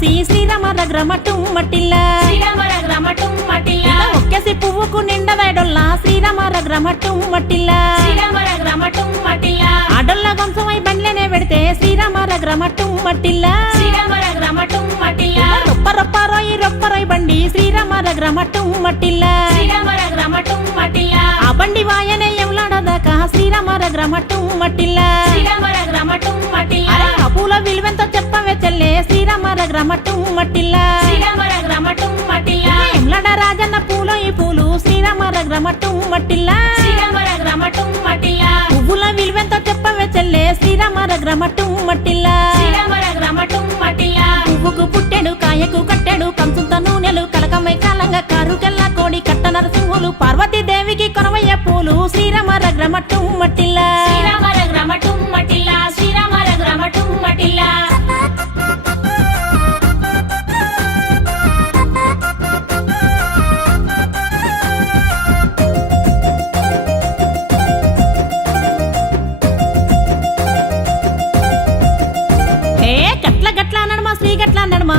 చూసి శ్రీరామ రఘురమటం మట్టిల్లా ఒక్కేసి పువ్వుకు నిండదైడొల్లా శ్రీరామ రఘురమటం మట్టిల్లా ఆడొల్ల గొంసమై బండ్లనే పెడితే శ్రీరామ రఘురమటం మట్టిల్లా రొప్ప రొప్ప రొయ్యి బండి శ్రీరామ రఘురమటం మట్టిల్లా ఆ బండి వాయనే ఎవలాడదాకా శ్రీరామ రఘురమటం మట్టిల్లా ఆ పూల విలువెంతో చెప్పవే చెల్లే శ్రీరామ రఘురమటం మట్టిల్లా ఎంలాడ రాజన్న పూలో ఈ పూలు శ్రీరామ రఘురమటం మట్టిల్లా పువ్వుల విలువెంతో చెప్పవే చెల్లే శ్రీరామ రఘురమటం మట్టిల్లా పువ్వుకు పుట్టెడు కాయకు కట్టెడు కంచుంత నూనెలు కలకమై కాలంగా కారుకెల్లా కోడి కట్ట నరసింహులు పార్వతీదేవికి కొనవయ్య పూలు శ్రీరామ రఘురమటం మట్టిల్లా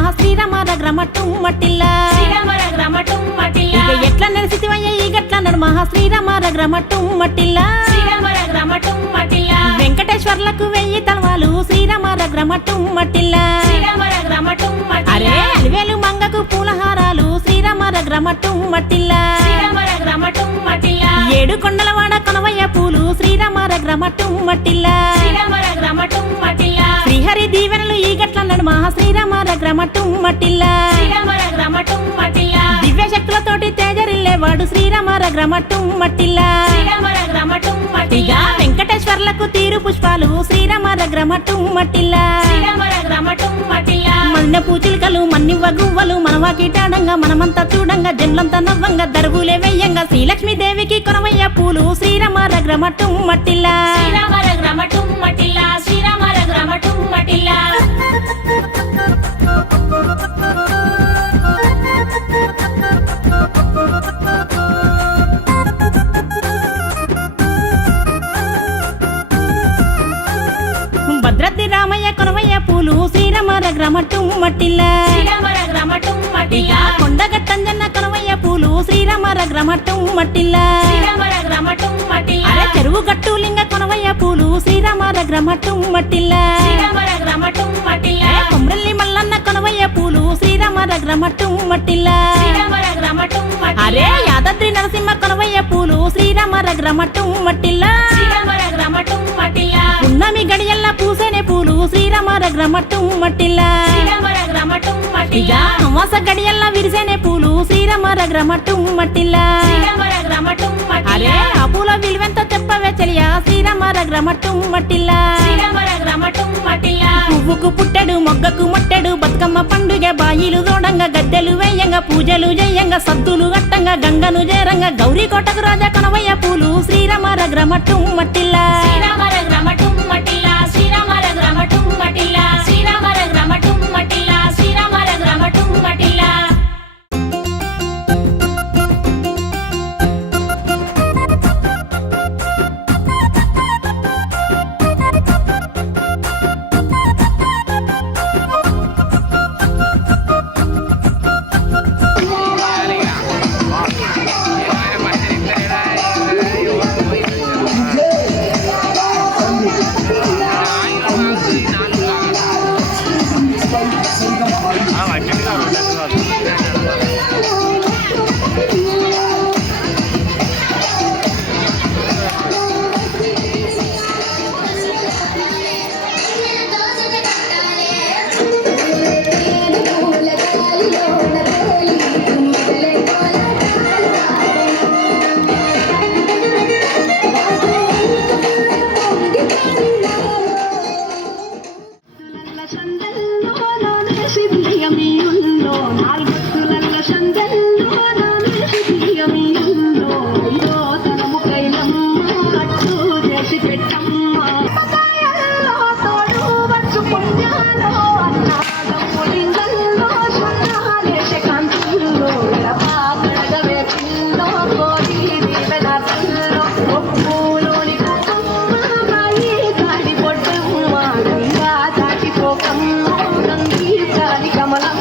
శ్రీరామ రఘురమటం మట్టిల్లా ఎట్లా నడిసివయ్య ఈ గట్ల నడుమ శ్రీరామ రఘురమటం మట్టిల్లా వెంకటేశ్వర్లకు 1000 తలవాలు శ్రీరామ రఘురమటం మట్టిల్లా అరే అలివేలు మంగకు పూలహారాలు శ్రీరామ రఘురమటం మట్టిల్లా 7 కొండలవాడ కొనవయ్య పూలు శ్రీరామ రఘురమటం మట్టిల్లా శ్రీహరి దీవెనలు ఈ గట్ల నడుమ శ్రీరామ రఘురమటం మట్టిల్లా దివ్య శక్తులతోటి తేజరిల్లేవాడు శ్రీరామ రఘురమటం మట్టిల్లా వెంకటేశ్వర్లకు తీరు పుష్పాలు శ్రీరామ రఘురమటం మట్టిల్లా మన్న పూచిల్కలు మన్నివ్వ గువ్వలు మనవా కీటాడంగా మనమంతా చూడంగా జన్లంతా నవ్వంగా దరువులే వెయ్యంగా శ్రీలక్ష్మీదేవికి కొనవయ్య పూలు శ్రీరామ రఘురమటం మట్టిల్లా భద్రద్ది రామయ్య కొనవయ్య పూలు శ్రీరామ రఘురమటం మట్టిల్లా కొండగట్టంజన్న కొనవయ్య పూలు శ్రీరామ రఘురమటం మట్టిల్లా చెరువు గట్టు లింగ కొనవయ్య పూలు శ్రీరామ రఘురమటం మట్టిల్లా కొమ్రల్లి మల్లన్న కొనవయ్య పూలు శ్రీరామ రఘురమటం మట్టిల్లా అరే యాదాద్రి నరసింహ కొనవయ్య పూలు శ్రీరామ రఘురమటం మట్టిల్లా ఉన్నమి గడియల్లా పూసేనే పూలు శ్రీరామ రఘురమటం మట్టిల్లా అమాస గడియల్లా విరిసేనే పూలు శ్రీరామ రఘురమటం మట్టిల్లా అరే ఆ పూల విలువెంతో చెప్పవే చెలియా శ్రీరామ రఘురమటం మట్టిల్లా పువ్వుకు పుట్టెడు మొగ్గకు మొట్టెడు బతుకమ్మ పండుగ బాయిలు తోడంగా గద్దెలు వేయంగా పూజలు చేయంగా సద్దులు గట్టంగా గంగను చేరంగా గౌరీ కోటకు రాజా కనవయ్య పూలు శ్రీరామ రఘురమటం మట్టిల్లా Kamalam